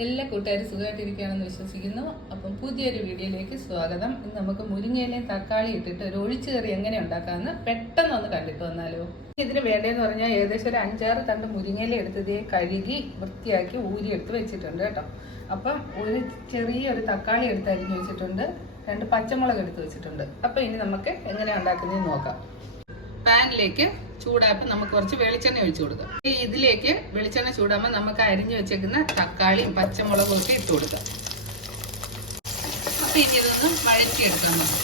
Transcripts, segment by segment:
എല്ലാ കൂട്ടുകാരും സുഖമായിട്ടിരിക്കുകയാണെന്ന് വിശ്വസിക്കുന്നു. അപ്പം പുതിയൊരു വീഡിയോയിലേക്ക് സ്വാഗതം. ഇന്ന് നമുക്ക് മുരിങ്ങയിലയും തക്കാളി ഇട്ടിട്ട് ഒരു ഒഴിച്ചു കറി എങ്ങനെ ഉണ്ടാക്കാമെന്ന് പെട്ടെന്ന് ഒന്ന് കണ്ടിട്ട് വന്നാലോ. ഇതിന് വേണ്ടതെന്ന് പറഞ്ഞാൽ ഏകദേശം ഒരു 5-6 തണ്ട് മുരിങ്ങയില എടുത്തത് കഴുകി വൃത്തിയാക്കി ഊരി എടുത്ത് വെച്ചിട്ടുണ്ട് കേട്ടോ. അപ്പം ഒരു ചെറിയൊരു തക്കാളി എടുത്ത് അരിഞ്ഞ് വെച്ചിട്ടുണ്ട്, 2 പച്ചമുളക് എടുത്ത് വെച്ചിട്ടുണ്ട്. അപ്പം ഇനി നമുക്ക് എങ്ങനെ ഉണ്ടാക്കുന്നതെന്ന് നോക്കാം. പാനിലേക്ക് ചൂടായപ്പോൾ നമുക്ക് കുറച്ച് വെളിച്ചെണ്ണ ഒഴിച്ചു കൊടുക്കാം. ഇതിലേക്ക് വെളിച്ചെണ്ണ ചൂടാകുമ്പോൾ നമുക്ക് അരിഞ്ഞു വെച്ചേക്കുന്ന തക്കാളിയും പച്ചമുളകും ഒക്കെ ഇട്ട് കൊടുക്കാം. അപ്പൊ ഇനി ഇതൊന്ന് വഴറ്റിയെടുക്കാൻ നോക്കാം.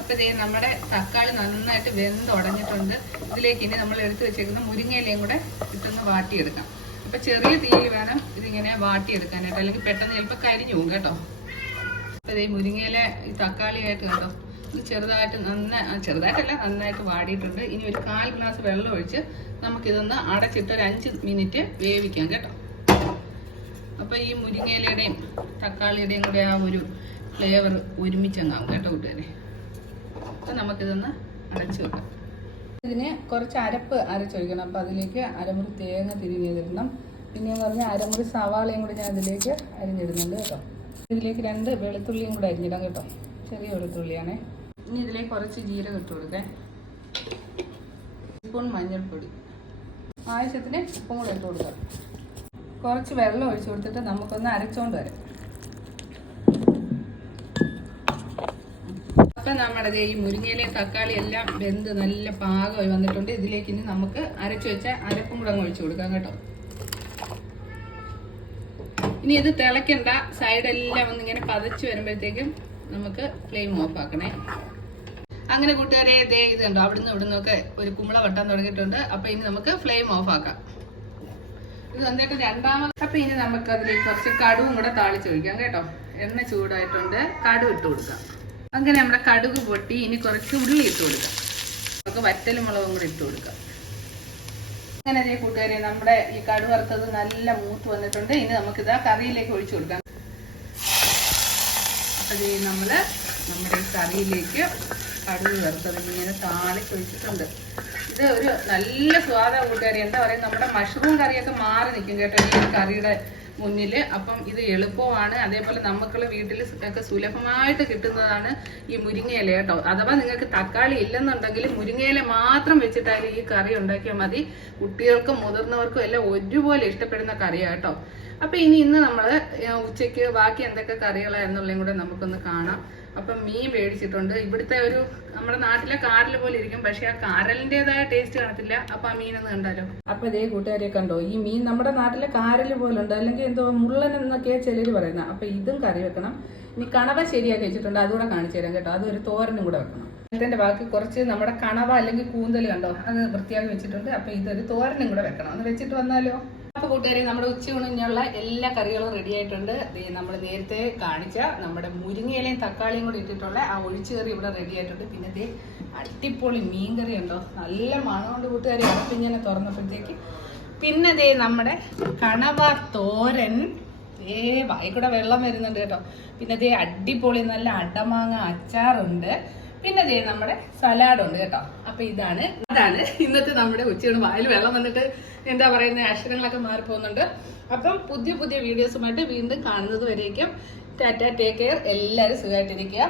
അപ്പൊ ഇതേ നമ്മുടെ തക്കാളി നന്നായിട്ട് വെന്തുടഞ്ഞിട്ടുണ്ട്. ഇതിലേക്ക് ഇനി നമ്മൾ എടുത്തു വെച്ചേക്കുന്ന മുരിങ്ങയിലയും കൂടെ ഇട്ടൊന്ന് വാട്ടിയെടുക്കാം. അപ്പൊ ചെറിയ തീയിൽ വേണം ഇതിങ്ങനെ വാട്ടിയെടുക്കാനായിട്ട്, അല്ലെങ്കിൽ പെട്ടെന്ന് ചിലപ്പോൾ കരിഞ്ഞു പോകും കേട്ടോ. അപ്പൊ ഇതേ മുരിങ്ങയില ഈ തക്കാളിയായിട്ട് കേട്ടോ ചെറുതായിട്ടല്ല നന്നായിട്ട് വാടിയിട്ടുണ്ട്. ഇനി ഒരു 1/4 ഗ്ലാസ് വെള്ളം ഒഴിച്ച് നമുക്കിതൊന്ന് അടച്ചിട്ട് ഒരു 5 മിനിറ്റ് വേവിക്കാം കേട്ടോ. അപ്പൊ ഈ മുരിങ്ങയിലയുടെയും തക്കാളിയുടെയും കൂടെ ആ ഒരു ഫ്ലേവർ ഒരുമിച്ചങ്ങാവും കേട്ടോ കൂട്ടുകാരെ. അപ്പൊ നമുക്കിതൊന്ന് അടച്ചു വെക്കാം. ഇതിന് കുറച്ച് അരപ്പ് അരച്ചൊഴിക്കണം. അപ്പൊ അതിലേക്ക് അരമുറി തേങ്ങ തിരിഞ്ഞിടണം. പിന്നെയെന്ന് പറഞ്ഞാൽ അരമുറി സവാളയും കൂടി ഞാൻ അതിലേക്ക് അരിഞ്ഞിടുന്നുണ്ട് കേട്ടോ. ഇതിലേക്ക് 2 വെളുത്തുള്ളിയും കൂടെ അരിഞ്ഞിടാം കേട്ടോ, ചെറിയ വെളുത്തുള്ളിയാണേ. ഇനി ഇതിലേക്ക് കുറച്ച് ജീരകം ഇട്ട് കൊടുക്കാം, സ്പൂൺ മഞ്ഞൾപ്പൊടി, ആവശ്യത്തിന് ഉപ്പും കൂടെ ഇട്ട് കൊടുക്കാം. കുറച്ച് വെള്ളം ഒഴിച്ചു കൊടുത്തിട്ട് നമുക്കൊന്ന് അരച്ചോണ്ട് വരാം. അപ്പം നമ്മുടെ ഈ മുരിങ്ങയിലയും തക്കാളി എല്ലാം വെന്ത് നല്ല പാകമായി വന്നിട്ടുണ്ട്. ഇതിലേക്ക് ഇനി നമുക്ക് അരച്ചു വെച്ച അരപ്പും കൂടെ അങ്ങ് ഒഴിച്ചു കൊടുക്കാം കേട്ടോ. ഇനി ഇത് തിളയ്ക്കണ്ട, സൈഡെല്ലാം ഒന്നിങ്ങനെ പതച്ച് വരുമ്പോഴത്തേക്കും നമുക്ക് ഫ്ലെയിം ഓഫ് ആക്കണേ. അങ്ങനെ കൂട്ടുകാരെ ദേ ഇത് കണ്ടോ, അവിടുന്ന് ഇവിടുന്നൊക്കെ ഒരു കുമ്പള വെട്ടാൻ തുടങ്ങിയിട്ടുണ്ട്. അപ്പൊ ഇനി നമുക്ക് ഫ്ലെയിം ഓഫ് ആക്കാം. ഇത് വന്നിട്ട് രണ്ടാമത്. അപ്പൊ ഇനി നമുക്ക് അതിലേക്ക് കുറച്ച് കടുവും കൂടെ താളിച്ചൊഴിക്കാം കേട്ടോ. എണ്ണ ചൂടായിട്ടുണ്ട്, കടുവ് ഇട്ട് കൊടുക്കാം. അങ്ങനെ നമ്മുടെ കടുക് പൊട്ടി. ഇനി കുറച്ച് ഉള്ളി ഇട്ട് കൊടുക്കാം. നമുക്ക് വറ്റലും മുളകും കൂടെ ഇട്ട് കൊടുക്കാം. അങ്ങനെ അതേ കൂട്ടുകാരെ നമ്മുടെ ഈ കടുവ് വറുത്തത് നല്ല മൂത്ത് വന്നിട്ടുണ്ട്. ഇനി നമുക്കിത് കറിയിലേക്ക് ഒഴിച്ചു കൊടുക്കാം. അപ്പൊ നമ്മുടെ ഈ കറിയിലേക്ക് കടുക് വറുത്തത് ഇങ്ങനെ താളിപ്പൊഴിച്ചിട്ടുണ്ട്. ഇത് ഒരു നല്ല സ്വാദാ കൂട്ടുകാരി. എന്താ പറയുക, നമ്മുടെ മഷ്റൂം കറിയൊക്കെ മാറി നിൽക്കും കേട്ടോ ഈ കറിയുടെ മുന്നിൽ. അപ്പം ഇത് എളുപ്പമാണ്. അതേപോലെ നമുക്കുള്ള വീട്ടിൽ ഒക്കെ സുലഭമായിട്ട് കിട്ടുന്നതാണ് ഈ മുരിങ്ങയില കേട്ടോ. അഥവാ നിങ്ങൾക്ക് തക്കാളി ഇല്ലെന്നുണ്ടെങ്കിൽ മുരിങ്ങയില മാത്രം വെച്ചിട്ടായാലും ഈ കറി ഉണ്ടാക്കിയാൽ മതി. കുട്ടികൾക്കും മുതിർന്നവർക്കും എല്ലാം ഒരുപോലെ ഇഷ്ടപ്പെടുന്ന കറിയാണ് കേട്ടോ. അപ്പൊ ഇന്ന് നമ്മൾ ഉച്ചയ്ക്ക് ബാക്കി എന്തൊക്കെ കറികളായിരുന്നുള്ളതും കൂടെ നമുക്കൊന്ന് കാണാം. അപ്പം മീൻ മേടിച്ചിട്ടുണ്ട്. ഇവിടുത്തെ ഒരു നമ്മുടെ നാട്ടിലെ കാരൽ പോലെ ഇരിക്കും, പക്ഷെ ആ കാരലിൻ്റെതായ ടേസ്റ്റ് കാണത്തില്ല. അപ്പൊ ആ മീനൊന്ന് കണ്ടാലോ. അപ്പൊ ഇതേ കൂട്ടുകാരെ കണ്ടോ, ഈ മീൻ നമ്മുടെ നാട്ടിലെ കാരൽ പോലെ ഉണ്ട്, അല്ലെങ്കിൽ എന്തോ മുള്ളൻ എന്നൊക്കെയാ ചിലര് പറയുന്നത്. അപ്പൊ ഇതും കറി വെക്കണം. ഇനി കണവ ശരിയാക്കി വെച്ചിട്ടുണ്ട്, അതുകൂടെ കാണിച്ചു തരാം കേട്ടോ. അതൊരു തോരനും കൂടെ വെക്കണം. ഇതിന്റെ ബാക്കി കുറച്ച് നമ്മുടെ കണവ അല്ലെങ്കിൽ കൂന്തൽ കണ്ടോ, അത് വൃത്തിയാക്കി വെച്ചിട്ടുണ്ട്. അപ്പൊ ഇതൊരു തോരനും കൂടെ വെക്കണം. ഒന്ന് വെച്ചിട്ട് വന്നാലോ. അപ്പൊ കൂട്ടുകാരെ നമ്മുടെ ഉച്ചയൂണിനുള്ള എല്ലാ കറികളും റെഡി ആയിട്ടുണ്ട്. നമ്മൾ നേരത്തെ കാണിച്ച നമ്മുടെ മുരിങ്ങയിലയും തക്കാളിയും കൂടി ഇട്ടിട്ടുള്ള ആ ഒഴിച്ചു കറി ഇവിടെ റെഡി ആയിട്ടുണ്ട്. പിന്നെ ദേ അടിപൊളി മീൻ കറി ഉണ്ടോ, നല്ല മണമുണ്ട് കൂട്ടുകാരി അടുപ്പിങ്ങനെ തുറന്നപ്പോഴത്തേക്ക്. പിന്നെ ദേ നമ്മുടെ കണവ തോരൻ, വായിക്കൂടെ വെള്ളം വരുന്നുണ്ട് കേട്ടോ. പിന്നെ ദേ അടിപൊളി നല്ല അടമാങ്ങ അച്ചാറുണ്ട്. പിന്നെ ദേ നമ്മുടെ സലാഡുണ്ട് കേട്ടോ. അപ്പൊ അതാണ് ഇന്നത്തെ നമ്മുടെ ഉച്ചയൂണ്. വായിൽ വെള്ളം വന്നിട്ട് എന്താ പറയുന്ന അക്ഷരങ്ങളൊക്കെ മാറിപ്പോകുന്നുണ്ട്. അപ്പം പുതിയ വീഡിയോസുമായിട്ട് വീണ്ടും കാണുന്നത് വരേക്കും ടാറ്റ, ടേക്ക് കെയർ. എല്ലാവരും സുഖമായിട്ടിരിക്കുക.